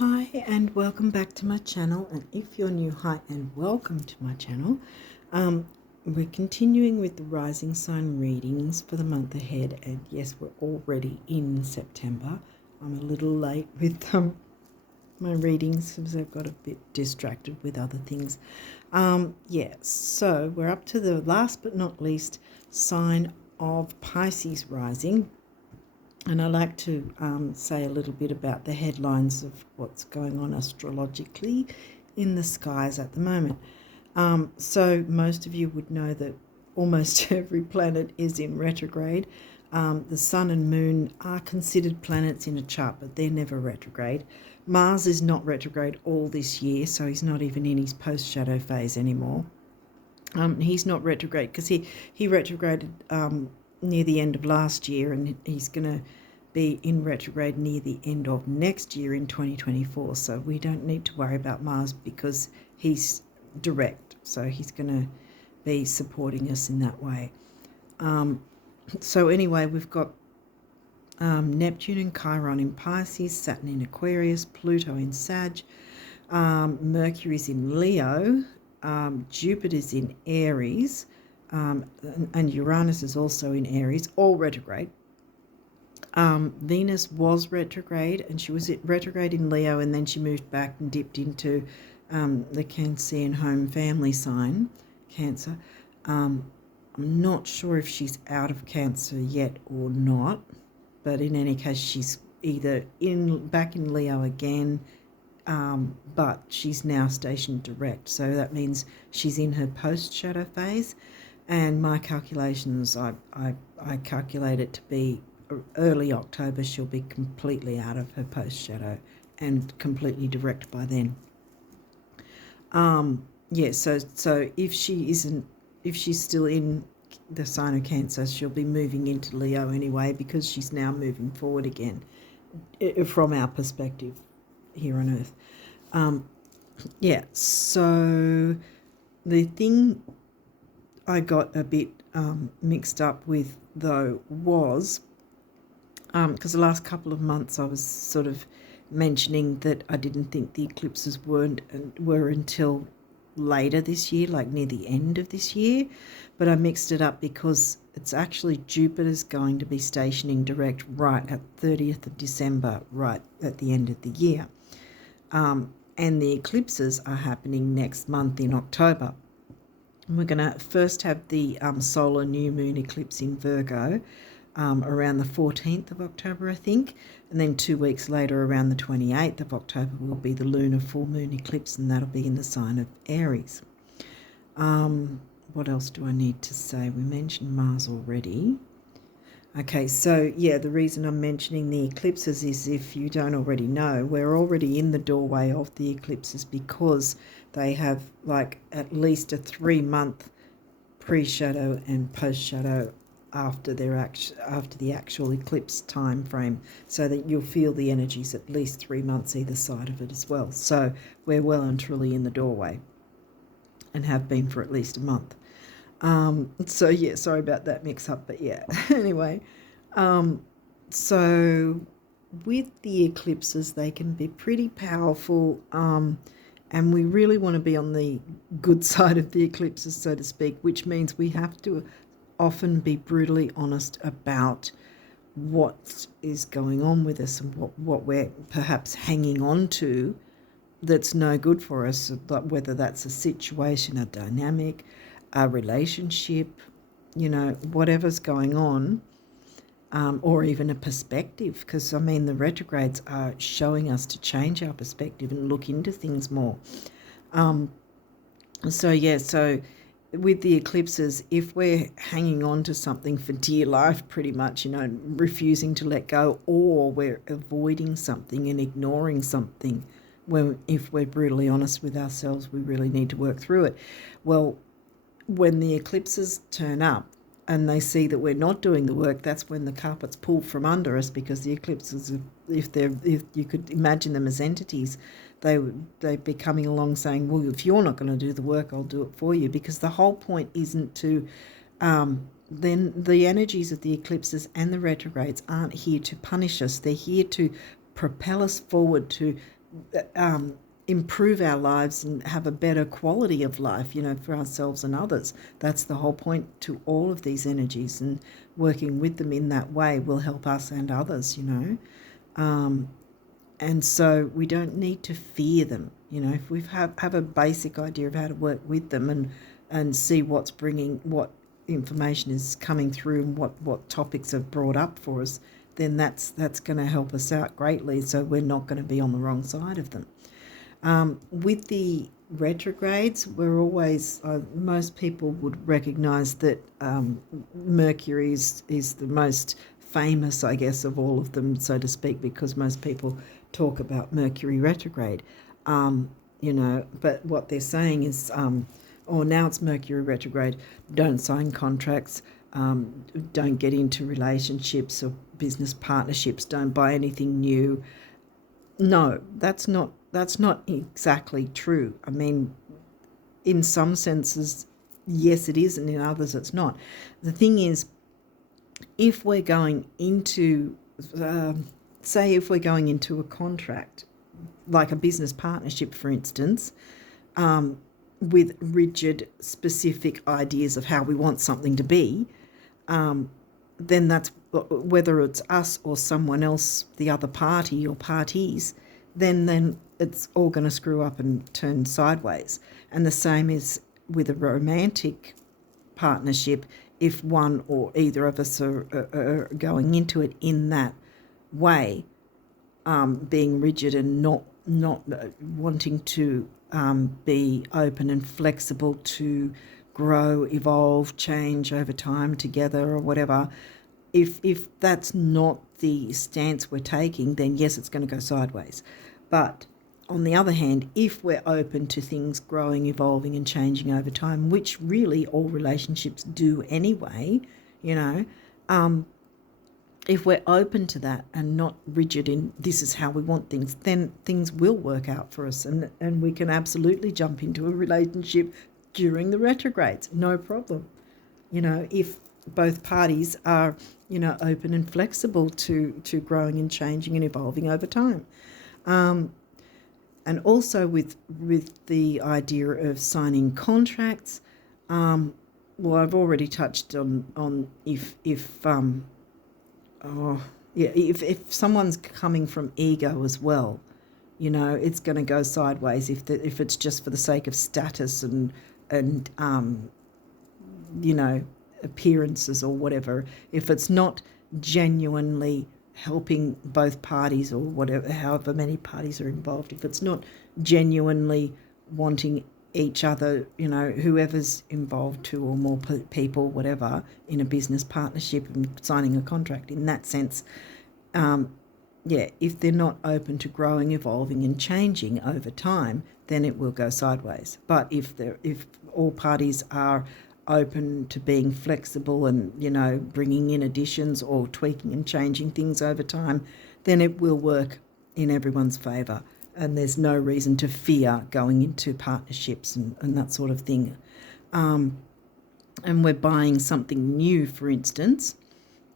Hi and welcome back to my channel, and if you're new, hi and welcome to my channel. We're continuing with the rising sign readings for the month ahead, and yes, we're already in September. I'm a little late with my readings because I've got a bit distracted with other things. So we're up to the last but not least sign of Pisces rising. And I like to say a little bit about the headlines of what's going on astrologically in the skies at the moment. So most of you would know that almost every planet is in retrograde. The sun and moon are considered planets in a chart, but they're never retrograde. Mars is not retrograde all this year, so he's not even in his post-shadow phase anymore. He's not retrograde because he retrograded near the end of last year, and he's going to be in retrograde near the end of next year in 2024. So we don't need to worry about Mars because he's direct. So he's going to be supporting us in that way. So anyway, we've got Neptune and Chiron in Pisces, Saturn in Aquarius, Pluto in Sag, Mercury's in Leo, Jupiter's in Aries, and Uranus is also in Aries, all retrograde. Venus was retrograde, and she was retrograde in Leo, and then she moved back and dipped into the Cancerian home family sign, Cancer. I'm not sure if she's out of Cancer yet or not, but in any case, she's either back in Leo again, but she's now stationed direct. So that means she's in her post-shadow phase, and my calculations, I calculate it to be early October. She'll be completely out of her post-shadow and completely direct by then. So if she's still in the sign of Cancer, she'll be moving into Leo anyway, because she's now moving forward again from our perspective here on Earth. So the thing I got a bit mixed up with, though, was because the last couple of months I was sort of mentioning that I didn't think the eclipses were until later this year, like near the end of this year, but I mixed it up because it's actually Jupiter's going to be stationing direct right at 30th of December, right at the end of the year. And the eclipses are happening next month in October. And we're going to first have the solar new moon eclipse in Virgo around the 14th of October, I think. And then 2 weeks later, around the 28th of October, will be the lunar full moon eclipse, and that'll be in the sign of Aries. What else do I need to say? We mentioned Mars already. Okay, so yeah, the reason I'm mentioning the eclipses is, if you don't already know, we're already in the doorway of the eclipses, because they have like at least a 3-month pre-shadow and post-shadow after the actual eclipse time frame, so that you'll feel the energies at least 3 months either side of it as well. So we're well and truly in the doorway, and have been for at least a month. So yeah, sorry about that mix up, but yeah. Anyway, so with the eclipses, they can be pretty powerful, and we really want to be on the good side of the eclipses, so to speak, which means we have to often be brutally honest about what is going on with us and what we're perhaps hanging on to that's no good for us, whether that's a situation, a dynamic, a relationship, whatever's going on, or even a perspective, because, the retrogrades are showing us to change our perspective and look into things more. So with the eclipses, if we're hanging on to something for dear life, pretty much, refusing to let go, or we're avoiding something and ignoring something, if we're brutally honest with ourselves, we really need to work through it. Well, when the eclipses turn up and they see that we're not doing the work, that's when the carpet's pulled from under us, because the eclipses, if you could imagine them as entities, they'd be coming along saying, well, if you're not going to do the work, I'll do it for you. Because the whole point isn't to then the energies of the eclipses and the retrogrades aren't here to punish us. They're here to propel us forward, to improve our lives and have a better quality of life, for ourselves and others. That's the whole point to all of these energies, and working with them in that way will help us and others, and so we don't need to fear them. If we have a basic idea of how to work with them and see what information is coming through and what topics are brought up for us, then that's going to help us out greatly, so we're not going to be on the wrong side of them. With the retrogrades, we're always, most people would recognise that Mercury is the most famous, I guess, of all of them, so to speak, because most people talk about Mercury retrograde. But what they're saying is, now it's Mercury retrograde, don't sign contracts, don't get into relationships or business partnerships, don't buy anything new. No, that's not exactly true. I mean, in some senses, yes, it is, and in others, it's not. The thing is, if we're going into, if we're going into a contract, like a business partnership, for instance, with rigid, specific ideas of how we want something to be, then that's, whether it's us or someone else, the other party or parties, then it's all going to screw up and turn sideways. And the same is with a romantic partnership. If one or either of us are going into it in that way, being rigid and not wanting to be open and flexible to grow, evolve, change over time together or whatever, if that's not the stance we're taking, then yes, it's going to go sideways. But on the other hand, if we're open to things growing, evolving and changing over time, which really all relationships do anyway, if we're open to that and not rigid in this is how we want things, then things will work out for us, and we can absolutely jump into a relationship during the retrogrades, no problem. If both parties are, open and flexible to growing and changing and evolving over time. And also with the idea of signing contracts, I've already touched on if someone's coming from ego as well, it's going to go sideways if it's just for the sake of status and appearances or whatever. If it's not genuinely helping both parties or whatever, however many parties are involved, if it's not genuinely wanting each other, whoever's involved, two or more people, whatever, in a business partnership and signing a contract in that sense, if they're not open to growing, evolving and changing over time, then it will go sideways. But if all parties are open to being flexible and, bringing in additions or tweaking and changing things over time, then it will work in everyone's favour. And there's no reason to fear going into partnerships and that sort of thing. And we're buying something new, for instance,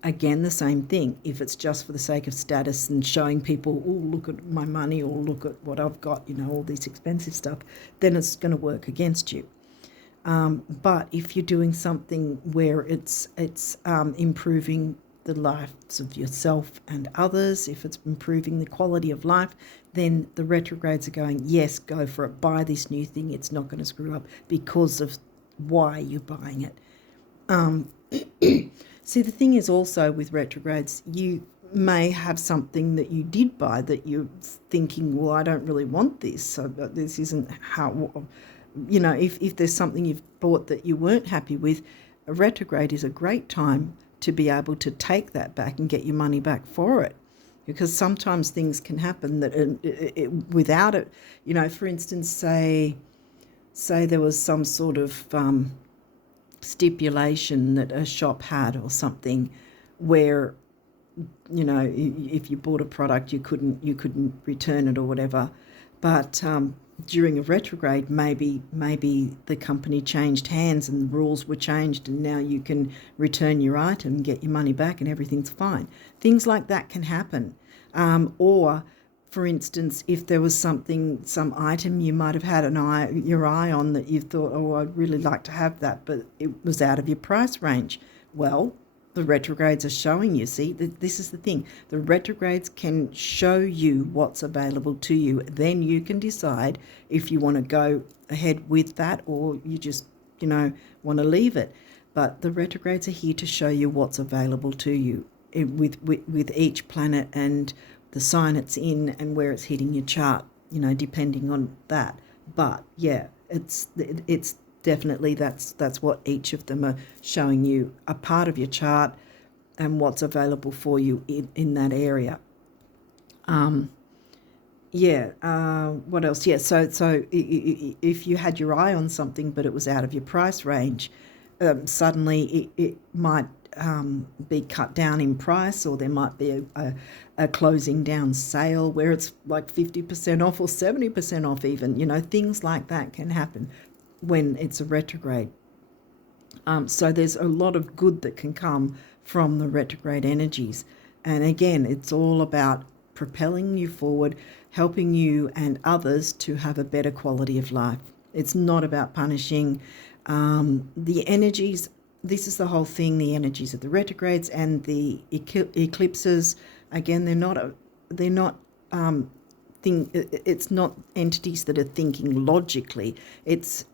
again, the same thing. If it's just for the sake of status and showing people, oh, look at my money or look at what I've got, all this expensive stuff, then it's going to work against you. But if you're doing something where it's improving the lives of yourself and others, if it's improving the quality of life, then the retrogrades are going, yes, go for it, buy this new thing, it's not going to screw up because of why you're buying it. See, the thing is also with retrogrades, you may have something that you did buy that you're thinking, well, I don't really want this, so this isn't how... if there's something you've bought that you weren't happy with, a retrograde is a great time to be able to take that back and get your money back for it. Because sometimes things can happen that without it, for instance, say there was some sort of stipulation that a shop had or something where, if you bought a product, you couldn't return it or whatever. But during a retrograde, maybe the company changed hands and the rules were changed and now you can return your item, get your money back and everything's fine. Things like that can happen. Or, for instance, if there was some item you might have had your eye on that you thought, oh, I'd really like to have that, but it was out of your price range. Well, the retrogrades are showing you. See, this is the thing. The retrogrades can show you what's available to you. Then you can decide if you want to go ahead with that or you just, want to leave it. But the retrogrades are here to show you what's available to you with each planet and the sign it's in and where it's hitting your chart, depending on that. But yeah, it's definitely that's what each of them are showing you, a part of your chart and what's available for you in that area. What else? Yeah, so if you had your eye on something but it was out of your price range, suddenly it might be cut down in price, or there might be a closing down sale where it's like 50% off or 70% off even. Things like that can happen when it's a retrograde. So there's a lot of good that can come from the retrograde energies. And again, it's all about propelling you forward, helping you and others to have a better quality of life. It's not about punishing. The energies, this is the whole thing, the energies of the retrogrades and the eclipses. Again, it's not entities that are thinking logically. It's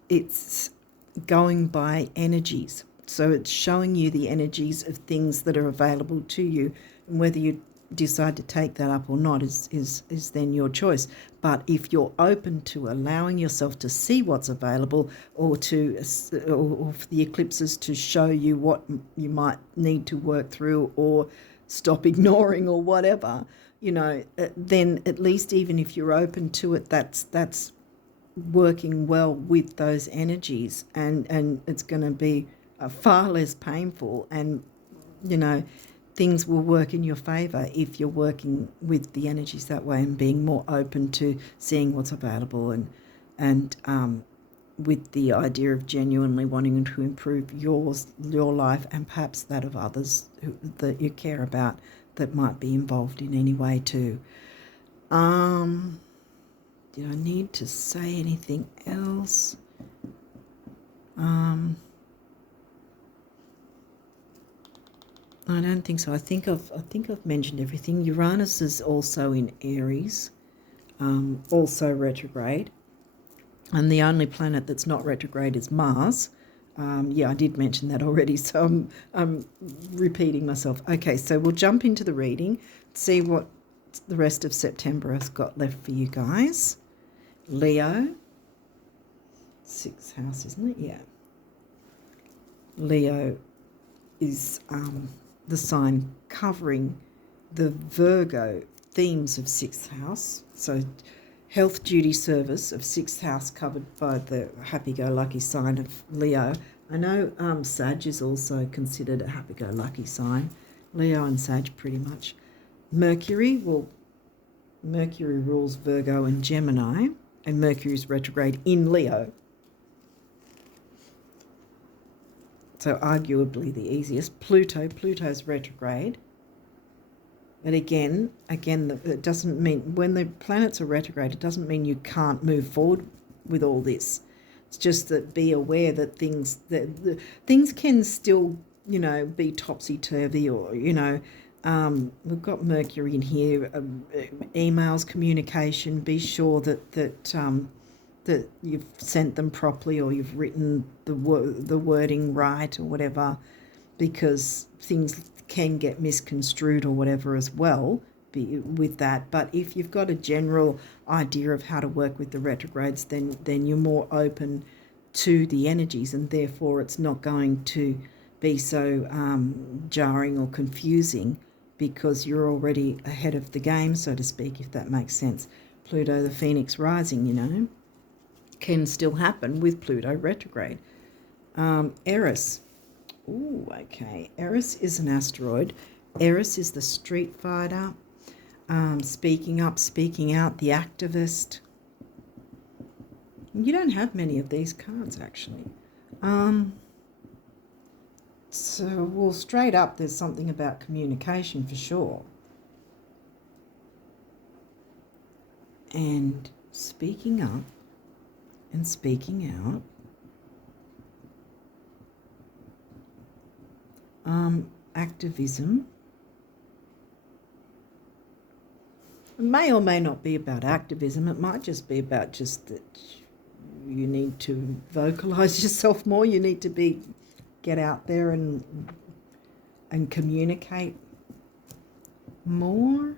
going by energies. So it's showing you the energies of things that are available to you, and whether you decide to take that up or not is then your choice. But if you're open to allowing yourself to see what's available, or for the eclipses to show you what you might need to work through or stop ignoring or whatever, then at least even if you're open to it, that's working well with those energies, and it's going to be far less painful, and things will work in your favour if you're working with the energies that way and being more open to seeing what's available, and with the idea of genuinely wanting to improve your life and perhaps that of others that you care about that might be involved in any way too. Did I need to say anything else? I don't think so. I think I've mentioned everything. Uranus is also in Aries, also retrograde, and the only planet that's not retrograde is Mars. I did mention that already, so I'm repeating myself. Okay, so we'll jump into the reading, see what the rest of September has got left for you guys. Leo, 6th house, isn't it? Yeah. Leo is the sign covering the Virgo themes of 6th house. So health, duty, service of 6th house covered by the happy-go-lucky sign of Leo. I know Sag is also considered a happy-go-lucky sign. Leo and Sag pretty much. Mercury rules Virgo and Gemini, and Mercury is retrograde in Leo. So arguably the easiest. Pluto's retrograde. But again, it doesn't mean, when the planets are retrograde, it doesn't mean you can't move forward with all this. It's just that be aware that things can still, be topsy-turvy, or, we've got Mercury in here, emails, communication. Be sure that you've sent them properly, or you've written the wording right or whatever, because things can get misconstrued or whatever as well with that. But if you've got a general idea of how to work with the retrogrades, then you're more open to the energies, and therefore it's not going to be so jarring or confusing, because you're already ahead of the game, so to speak, if that makes sense. Pluto, the Phoenix rising, can still happen with Pluto retrograde. Eris. Ooh, okay. Eris is an asteroid. Eris is the street fighter, speaking up, speaking out, the activist. You don't have many of these cards, actually. So, straight up, there's something about communication for sure. and speaking up and speaking out. Activism. It may or may not be about activism. It might just be about just that you need to vocalize yourself more. You need to get out there and communicate more,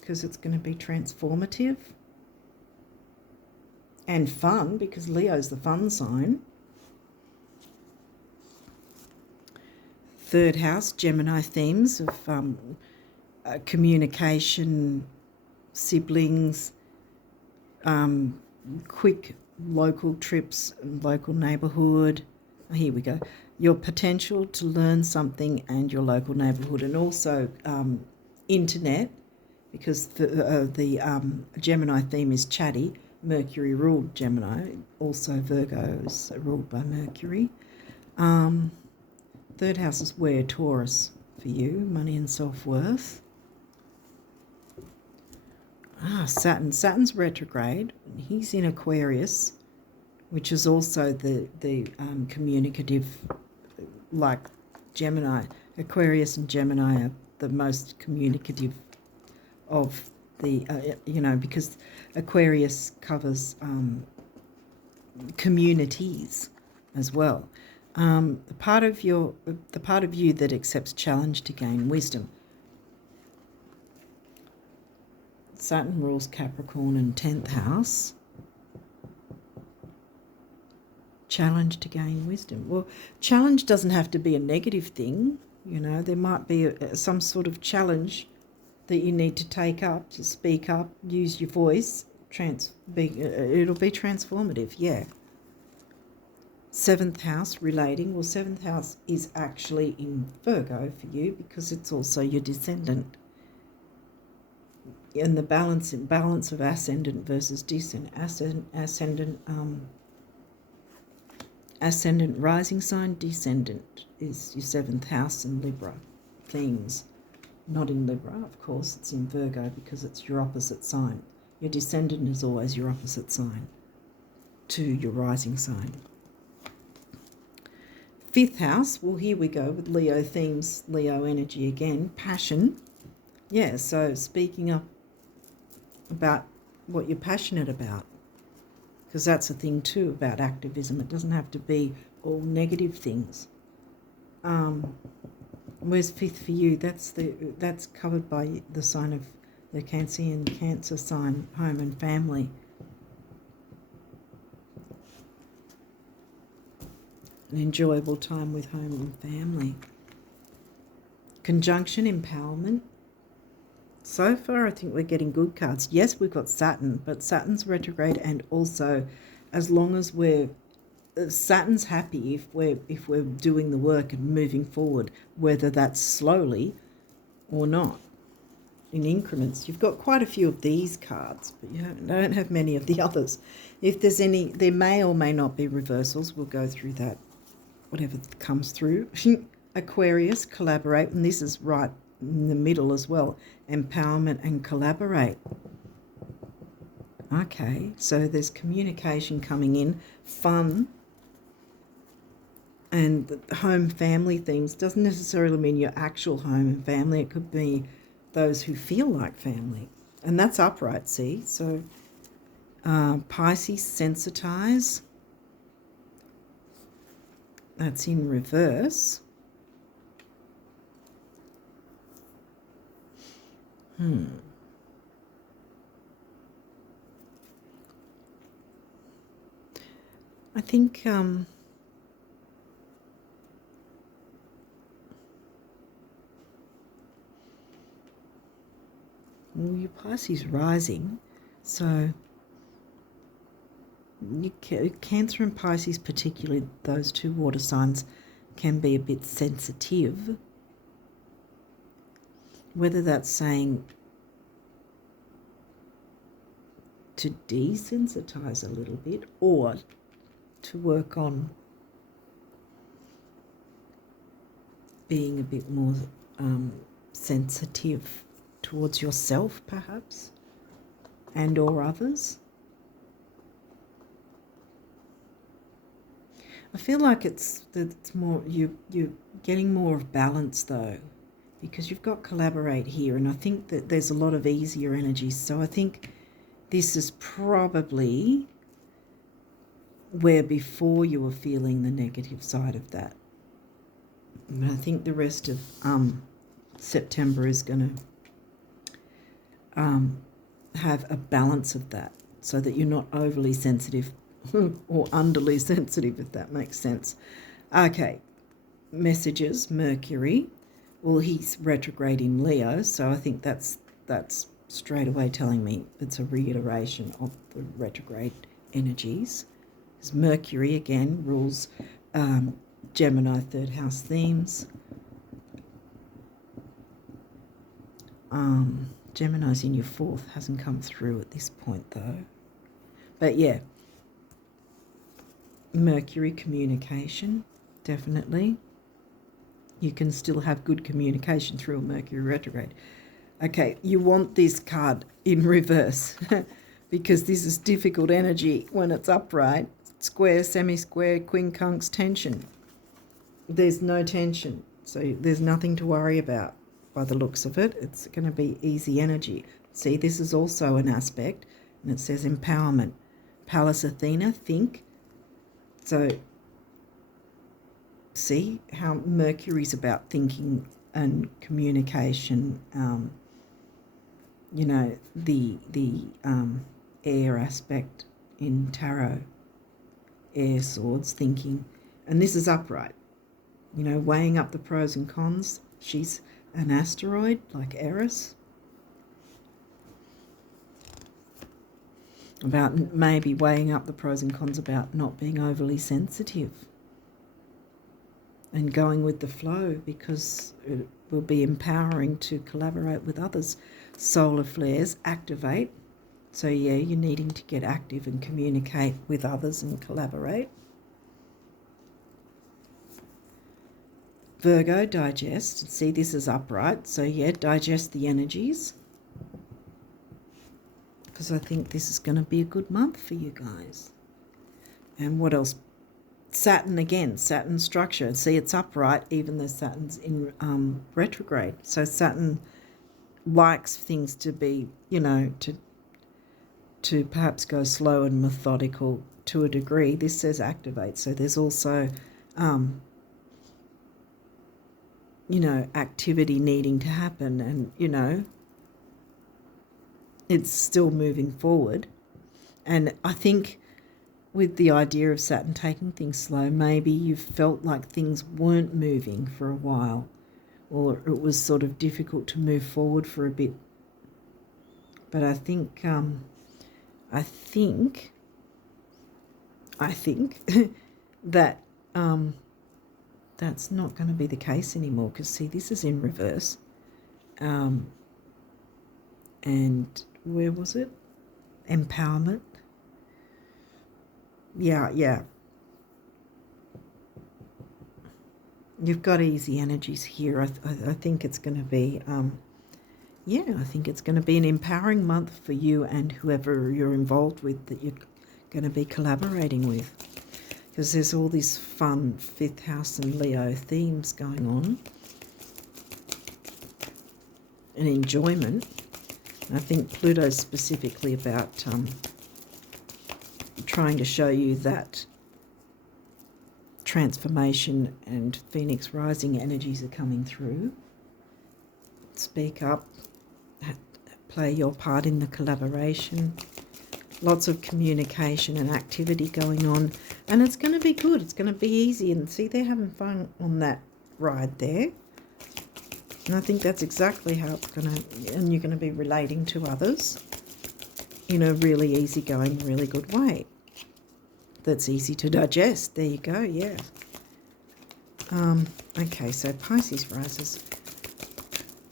because it's going to be transformative and fun, because Leo's the fun sign. Third house, Gemini themes of communication, siblings, quick local trips, local neighbourhood. Here we go. Your potential to learn something and your local neighbourhood, and also internet, because the Gemini theme is chatty. Mercury ruled Gemini. Also Virgo is ruled by Mercury. Third house is where Taurus for you, money and self-worth. Saturn. Saturn's retrograde. He's in Aquarius, which is also the communicative, like Gemini. Aquarius and Gemini are the most communicative of the, because Aquarius covers communities as well. The part of you that accepts challenge to gain wisdom. Saturn rules Capricorn and 10th house. Challenge to gain wisdom. Well, challenge doesn't have to be a negative thing. There might be some sort of challenge that you need to take up, to speak up, use your voice. It'll be transformative, yeah. 7th house, relating. Well, 7th house is actually in Virgo for you, because it's also your descendant. And the balance of ascendant versus descendant. Ascendant rising sign, descendant is your 7th house in Libra themes. Not in Libra, of course, it's in Virgo because it's your opposite sign. Your descendant is always your opposite sign to your rising sign. 5th house, well, here we go with Leo themes, Leo energy again, passion. Yeah, so speaking up about what you're passionate about, because that's the thing too about activism. It doesn't have to be all negative things. Where's 5th for you? That's covered by the sign of the Cancer sign, home and family. An enjoyable time with home and family. Conjunction, empowerment. So far, I think we're getting good cards. Yes, we've got Saturn, but Saturn's retrograde, and also, as long as Saturn's happy if we're doing the work and moving forward, whether that's slowly or not, in increments. You've got quite a few of these cards, but you don't have many of the others. If there's any, there may or may not be reversals. We'll go through that, whatever comes through. Aquarius, collaborate, and this is right in the middle as well. Empowerment and collaborate. Okay, so there's communication coming in, fun, and the home family themes doesn't necessarily mean your actual home and family. It could be those who feel like family, and that's upright, see? So Pisces, sensitize. That's in reverse. I think well, your Pisces rising, so Cancer and Pisces, particularly those two water signs, can be a bit sensitive. Whether that's saying to desensitize a little bit or to work on being a bit more sensitive towards yourself, perhaps. and or others. I feel like it's more, you're getting more of balance though, because you've got collaborate here, and I think that there's a lot of easier energies. So I think this is probably where before you were feeling the negative side of that. And I think the rest of September is going to have a balance of that, so that you're not overly sensitive or underly sensitive, if that makes sense. Okay, messages, Mercury. Well, he's retrograde in Leo, so I think that's straight away telling me it's a reiteration of the retrograde energies. Because Mercury, again, rules Gemini third house themes. Gemini's in your fourth, hasn't come through at this point though. But yeah, Mercury, communication, definitely. You can still have good communication through a Mercury retrograde. Okay, you want this card in reverse because this is difficult energy when it's upright. Square, semi-square, quincunx, tension. There's no tension, so there's nothing to worry about by the looks of it. It's going to be easy energy. See, this is also an aspect, and it says empowerment. Pallas Athena, think. So see how Mercury's about thinking and communication. You know, the air aspect in tarot, air swords, thinking, and this is upright. You know, weighing up the pros and cons. She's an asteroid like Eris. About maybe weighing up the pros and cons about not being overly sensitive and going with the flow, because it will be empowering to collaborate with others. Solar flares, activate. So yeah, you're needing to get active and communicate with others and collaborate. Virgo, digest. See, this is upright. So yeah, digest the energies, because I think this is going to be a good month for you guys. And what else? Saturn again, Saturn structure. See, it's upright even though Saturn's in retrograde. So Saturn likes things to be, you know, to perhaps go slow and methodical to a degree. This says activate. So there's also, you know, activity needing to happen, and, you know, it's still moving forward. And I think with the idea of Saturn taking things slow, maybe you felt like things weren't moving for a while, or it was sort of difficult to move forward for a bit. But I think that that's not going to be the case anymore, because see, this is in reverse. And where was it? Empowerment. Yeah. You've got easy energies here. I think it's going to be, I think it's going to be an empowering month for you and whoever you're involved with that you're going to be collaborating with, because there's all these fun 5th house and Leo themes going on, and enjoyment. I think Pluto's specifically about trying to show you that transformation, and Phoenix rising energies are coming through. Speak up, play your part in the collaboration. Lots of communication and activity going on, and it's going to be good. It's going to be easy, and see, they're having fun on that ride there. And I think that's exactly how it's going to, and you're going to be relating to others in a really easygoing, really good way. That's easy to digest. There you go, yeah. Okay, so Pisces rises.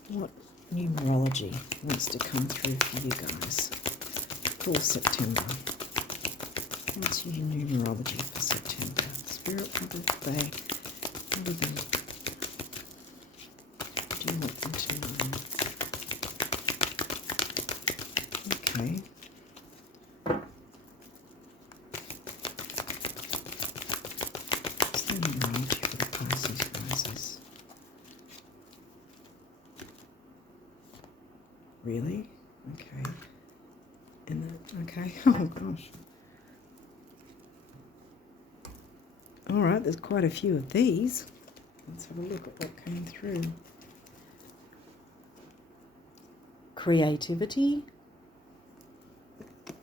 What numerology wants to come through for you guys for September? What's your numerology for September? Spirit, what do they do you want them to know? Okay. Okay. Oh, gosh. All right, there's quite a few of these. Let's have a look at what came through. Creativity,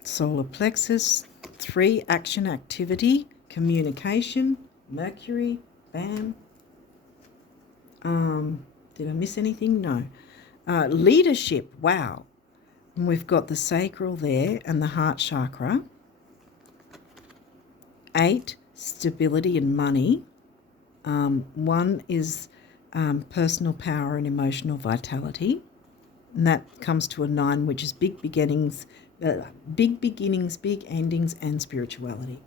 solar plexus, 3, action activity, communication, Mercury, bam. Did I miss anything? No. Leadership, wow. And we've got the sacral there and the heart chakra. 8, stability and money. 1 is personal power and emotional vitality. And that comes to a 9, which is big beginnings, big endings, and spirituality.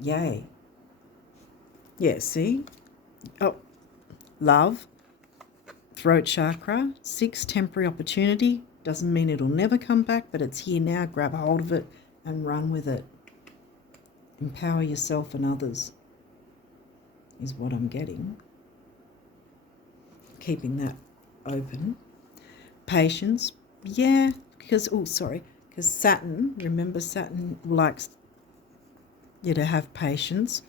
Yay. Yeah, see? Oh, love, throat chakra. 6, temporary opportunity. Doesn't mean it'll never come back, but it's here now. Grab a hold of it and run with it. Empower yourself and others is what I'm getting. Keeping that open. Patience, yeah, because Saturn, remember Saturn likes you to have patience,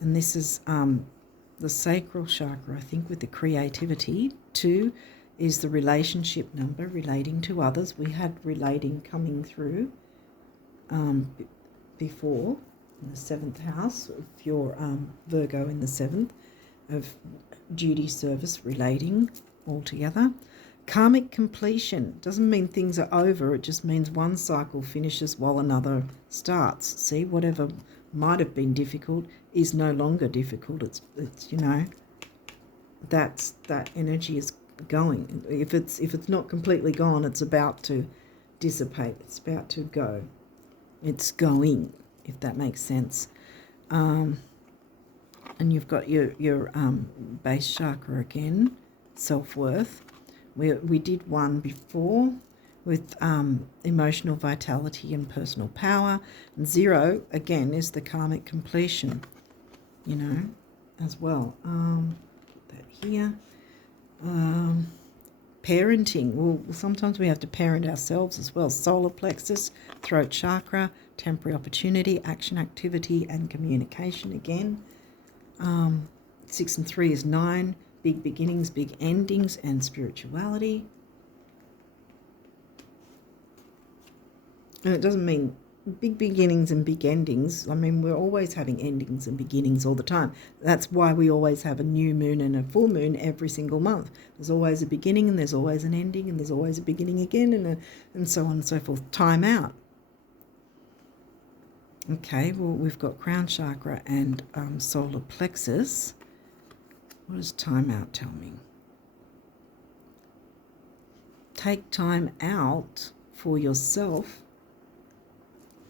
and this is the sacral chakra, I think, with the creativity. 2 is the relationship number, relating to others. We had relating coming through before in the 7th house, if you're Virgo in the 7th, of duty, service, relating altogether. Karmic completion doesn't mean things are over. It just means one cycle finishes while another starts. See, whatever might have been difficult is no longer difficult. It's that energy is going. If it's not completely gone, it's about to dissipate. It's about to go. It's going, if that makes sense. And you've got your base chakra again, self-worth. We did one before with emotional vitality and personal power. And 0, again, is the karmic completion, as well. That here. Parenting. Well, sometimes we have to parent ourselves as well. Solar plexus, throat chakra, temporary opportunity, action activity, and communication again. 6 and 3 is 9. Big beginnings, big endings, and spirituality. And it doesn't mean big beginnings and big endings. I mean, we're always having endings and beginnings all the time. That's why we always have a new moon and a full moon every single month. There's always a beginning and there's always an ending and there's always a beginning again and so on and so forth. Time out. Okay, well, we've got crown chakra and solar plexus. What does time out tell me? Take time out for yourself,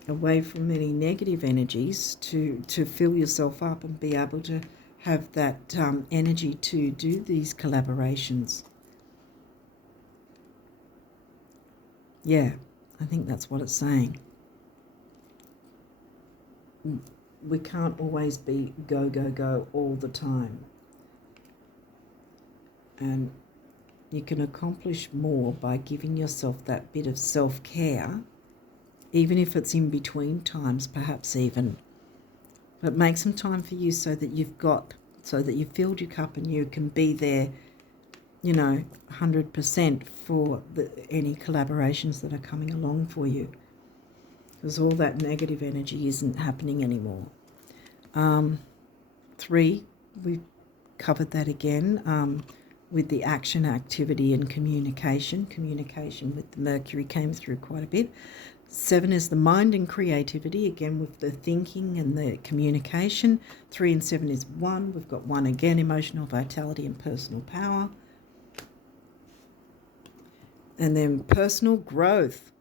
away from any negative energies, to fill yourself up and be able to have that energy to do these collaborations. Yeah, I think that's what it's saying. We can't always be go, go, go all the time. And you can accomplish more by giving yourself that bit of self-care, even if it's in between times, perhaps even. But make some time for you so that you've filled your cup and you can be there, 100% for any collaborations that are coming along for you. Because all that negative energy isn't happening anymore. 3, we covered that again. With the action, activity, and communication. Communication with the Mercury came through quite a bit. 7 is the mind and creativity, again with the thinking and the communication. 3 and 7 is 1. We've got 1 again, emotional vitality and personal power. And then personal growth.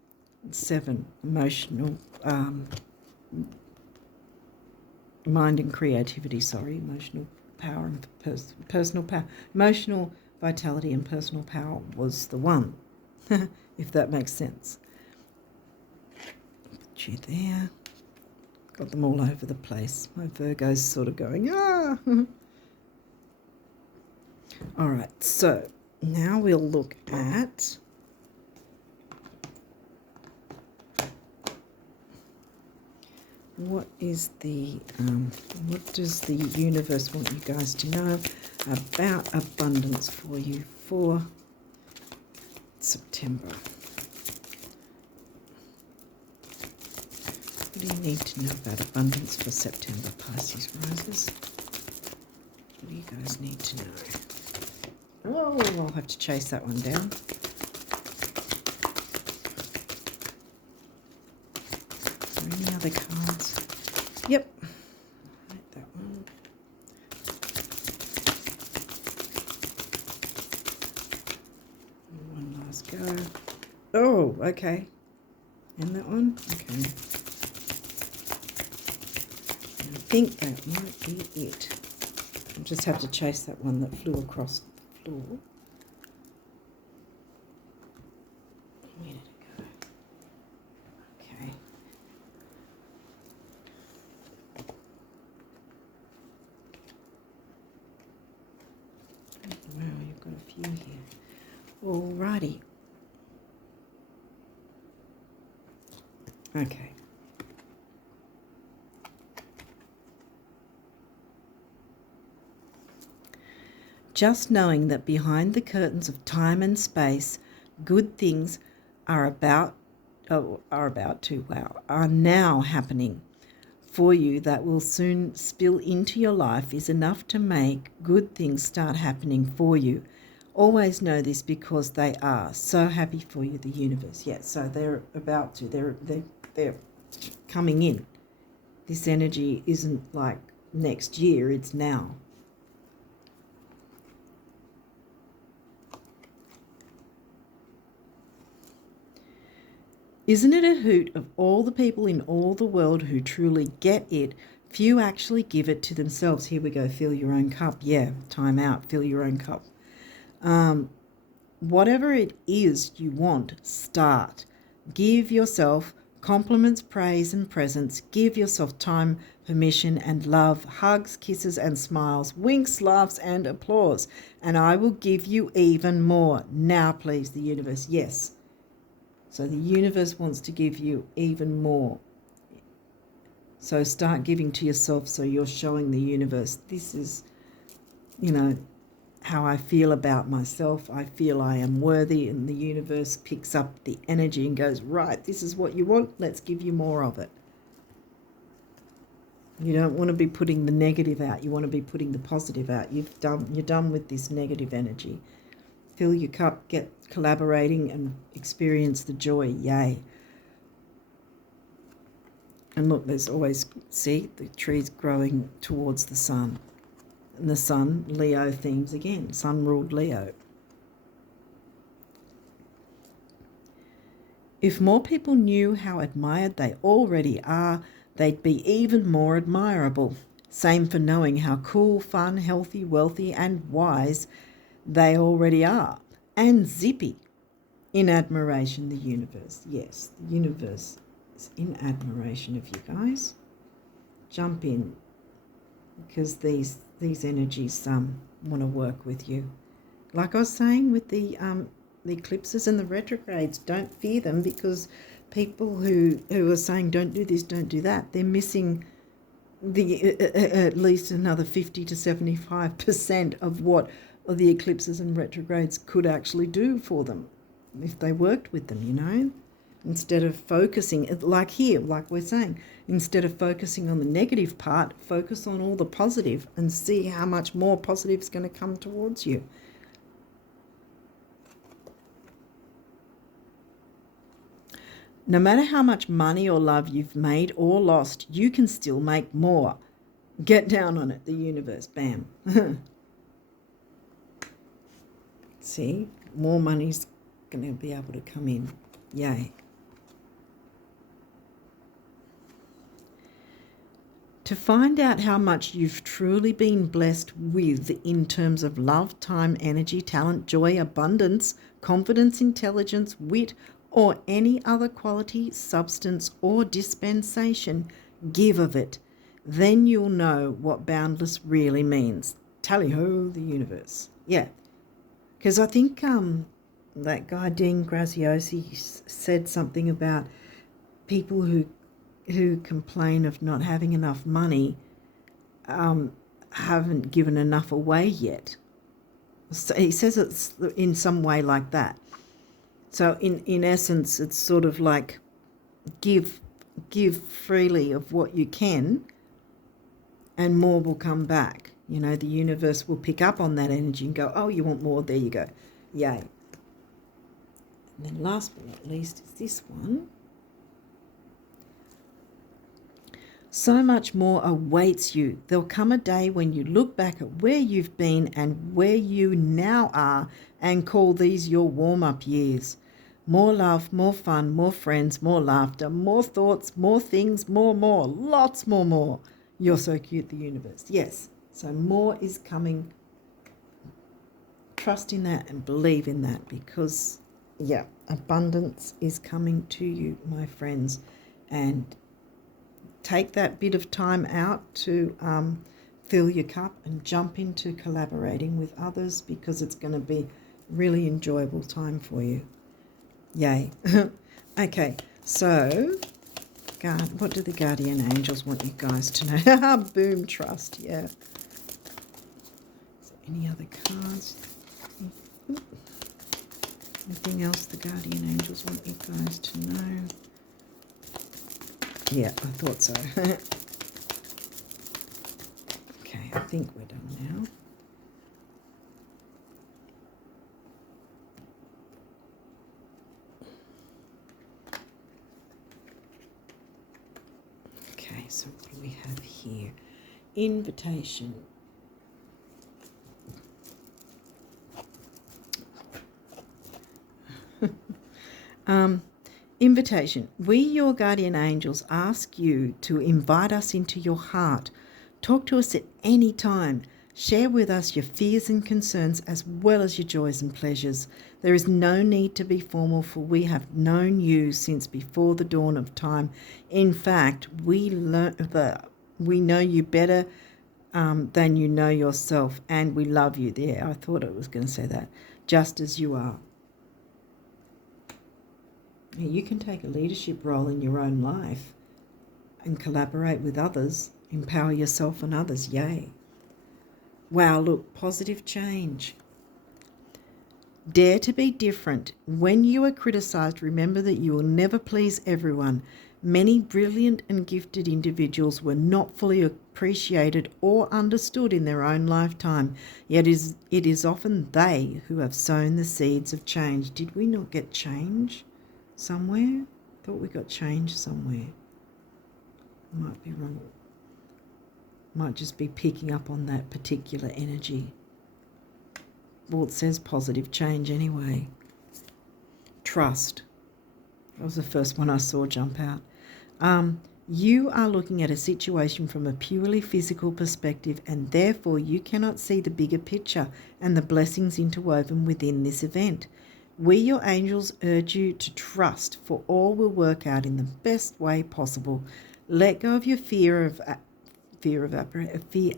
7, emotional, mind and creativity, emotional power and personal power. Emotional vitality and personal power was the 1, if that makes sense. Put you there. Got them all over the place. My Virgo's sort of going, ah. All right, so now we'll look at what does the universe want you guys to know about abundance for you for September? What do you need to know about abundance for September, Pisces risers? What do you guys need to know? Oh, I'll have to chase that one down. Is there any other cards? Yep. Right, that one. One last go. Oh, okay. And that one? Okay. I think that might be it. I'll just have to chase that one that flew across the floor. Where did it go? Okay. Wow, you've got a few here. Alrighty. Okay. Just knowing that behind the curtains of time and space, good things are now happening for you that will soon spill into your life is enough to make good things start happening for you. Always know this because they are. So happy for you, the universe. Yeah, so they're about to. They're coming in. This energy isn't like next year, it's now. Isn't it a hoot of all the people in all the world who truly get it, few actually give it to themselves. Here we go, fill your own cup. Yeah, time out, fill your own cup. Whatever it is you want, start. Give yourself compliments, praise and presents. Give yourself time, permission and love, hugs, kisses and smiles, winks, laughs and applause. And I will give you even more. Now, please, the universe. Yes. So the universe wants to give you even more. So start giving to yourself so you're showing the universe, this is, how I feel about myself. I feel I am worthy, and the universe picks up the energy and goes, right, this is what you want. Let's give you more of it. You don't want to be putting the negative out. You want to be putting the positive out. You're done with this negative energy. Fill your cup, get collaborating and experience the joy. Yay. And look, there's always, see, the trees growing towards the sun. And the sun, Leo themes again. Sun ruled Leo. If more people knew how admired they already are, they'd be even more admirable. Same for knowing how cool, fun, healthy, wealthy and wise they already are. And zippy. In admiration, the universe. Yes, the universe is in admiration of you guys. Jump in, because these energies want to work with you. Like I was saying with the eclipses and the retrogrades, don't fear them, because people who are saying don't do this, don't do that, they're missing at least another 50 to 75% of what the eclipses and retrogrades could actually do for them if they worked with them, Instead of focusing, like here, like we're saying, instead of focusing on the negative part, focus on all the positive and see how much more positive is going to come towards you. No matter how much money or love you've made or lost, you can still make more. Get down on it, the universe. Bam. See, more money's going to be able to come in. Yay. To find out how much you've truly been blessed with in terms of love, time, energy, talent, joy, abundance, confidence, intelligence, wit, or any other quality, substance, or dispensation, give of it. Then you'll know what boundless really means. Tally-ho, the universe. Yeah. Because I think that guy Dean Graziosi said something about people who who complain of not having enough money haven't given enough away yet. So he says it's in some way like that. So in essence, it's sort of like give freely of what you can, and more will come back. You know, the universe will pick up on that energy and go, oh, you want more? There you go. Yay. And then last but not least is this one. So much more awaits you. There'll come a day when you look back at where you've been and where you now are and call these your warm-up years. More love, more fun, more friends, more laughter, more thoughts, more things, more, lots more. You're so cute, the universe. Yes, so more is coming. Trust in that and believe in that because, yeah, abundance is coming to you, my friends. And take that bit of time out to fill your cup and jump into collaborating with others because it's going to be really enjoyable time for you. Yay. Okay, so what do the guardian angels want you guys to know? Boom, trust, yeah. Is there any other cards? Anything else the guardian angels want you guys to know? Yeah, I thought so. Okay, I think we're done now. Okay, so what do we have here? Invitation. Invitation. We, your guardian angels, ask you to invite us into your heart. Talk to us at any time. Share with us your fears and concerns as well as your joys and pleasures. There is no need to be formal, for we have known you since before the dawn of time. In fact, we know you better than you know yourself, and we love you. There, I thought I was going to say that. Just as you are. You can take a leadership role in your own life and collaborate with others, empower yourself and others. Yay. Wow, look, positive change. Dare to be different. When you are criticised, remember that you will never please everyone. Many brilliant and gifted individuals were not fully appreciated or understood in their own lifetime, yet it is often they who have sown the seeds of change. Did we not get change somewhere? Thought we got change somewhere. Might be wrong. Might just be picking up on that particular energy. Well, it says positive change anyway. Trust. That was the first one I saw jump out. You are looking at a situation from a purely physical perspective, and therefore you cannot see the bigger picture and the blessings interwoven within this event. We, your angels, urge you to trust, for all will work out in the best way possible. Let go of your fear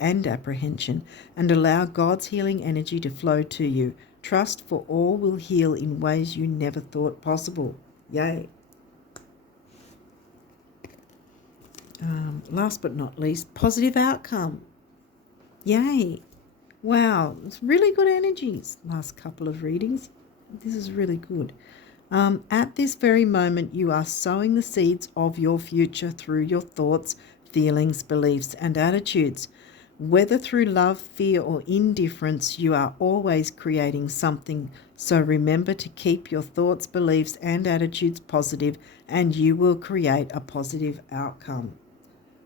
and apprehension, and allow God's healing energy to flow to you. Trust, for all will heal in ways you never thought possible. Yay. Last but not least, positive outcome. Yay. Wow, it's really good energies. Last couple of readings. This is really good. At this very moment, you are sowing the seeds of your future through your thoughts, feelings, beliefs, and attitudes. Whether through love, fear, or indifference, you are always creating something. So remember to keep your thoughts, beliefs, and attitudes positive, and you will create a positive outcome.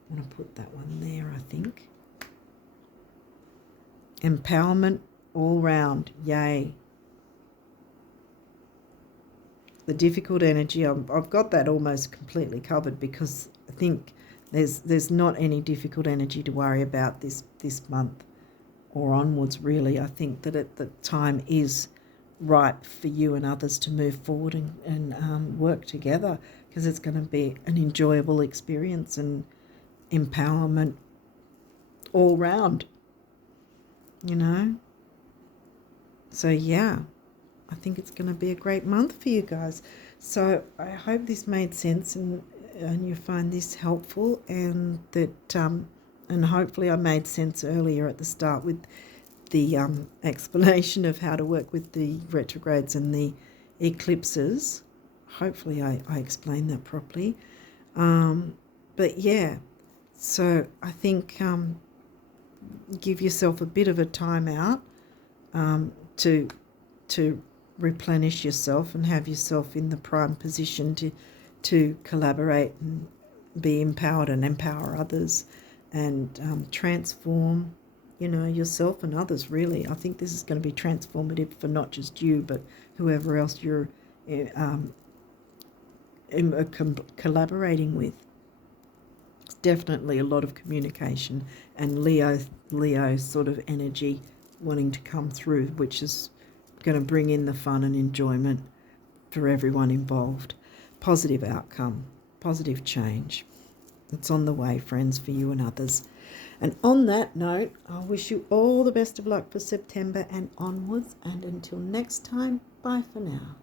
I'm going to put that one there, I think. Empowerment all round. Yay. The difficult energy, I've got that almost completely covered because I think there's not any difficult energy to worry about this month or onwards, really. I think that the time is ripe for you and others to move forward and work together, because it's going to be an enjoyable experience and empowerment all round, you know. So, yeah. I think it's going to be a great month for you guys. So I hope this made sense, and you find this helpful, and that and hopefully I made sense earlier at the start with the explanation of how to work with the retrogrades and the eclipses. Hopefully I explained that properly. But yeah, so I think give yourself a bit of a time out to replenish yourself and have yourself in the prime position to collaborate and be empowered and empower others, and transform, yourself and others, really. I think this is going to be transformative for not just you, but whoever else you're collaborating with. It's definitely a lot of communication and Leo sort of energy wanting to come through, which is going to bring in the fun and enjoyment for everyone involved. Positive outcome, positive change. It's on the way, friends, for you and others. And on that note, I wish you all the best of luck for September and onwards. And until next time, bye for now.